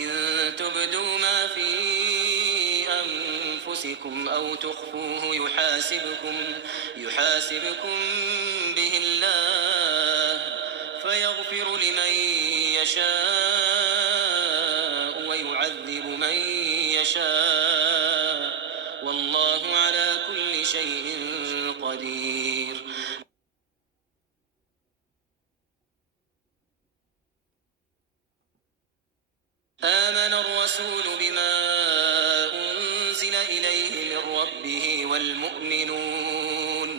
إن تبدوا ما في أنفسكم أو تخفوه يحاسبكم به الله فيغفر لمن يشاء ويعذب من يشاء والله على كل شيء قدير. آمن الرسول بما أنزل إليه من ربه والمؤمنون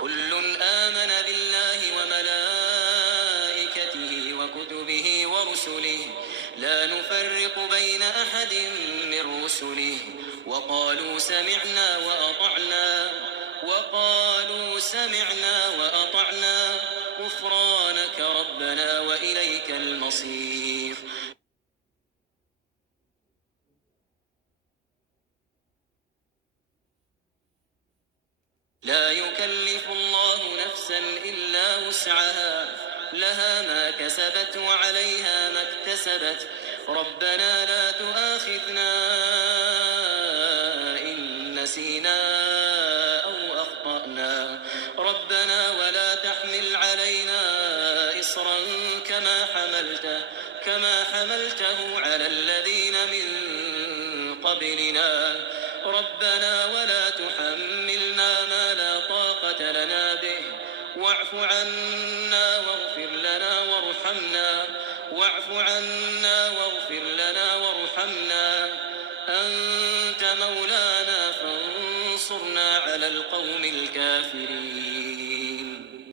كل آمن بالله وملائكته وكتبه ورسله لا نفرق بين أحد من رسله وقالوا سمعنا وأطعنا غفرانك ربنا وإليك المصير. لا يكلف الله نفسا إلا وسعها لها ما كسبت وعليها ما اكتسبت ربنا لا تؤاخذنا إن نسينا أو أخطأنا ربنا ولا تحمل علينا إصرا كما حملته على الذين من قبلنا ربنا ولا تحملنا ما لا طاقة لنا به واعف عنا واغفر لنا وارحمنا أنت مولانا فانصرنا على القوم الكافرين.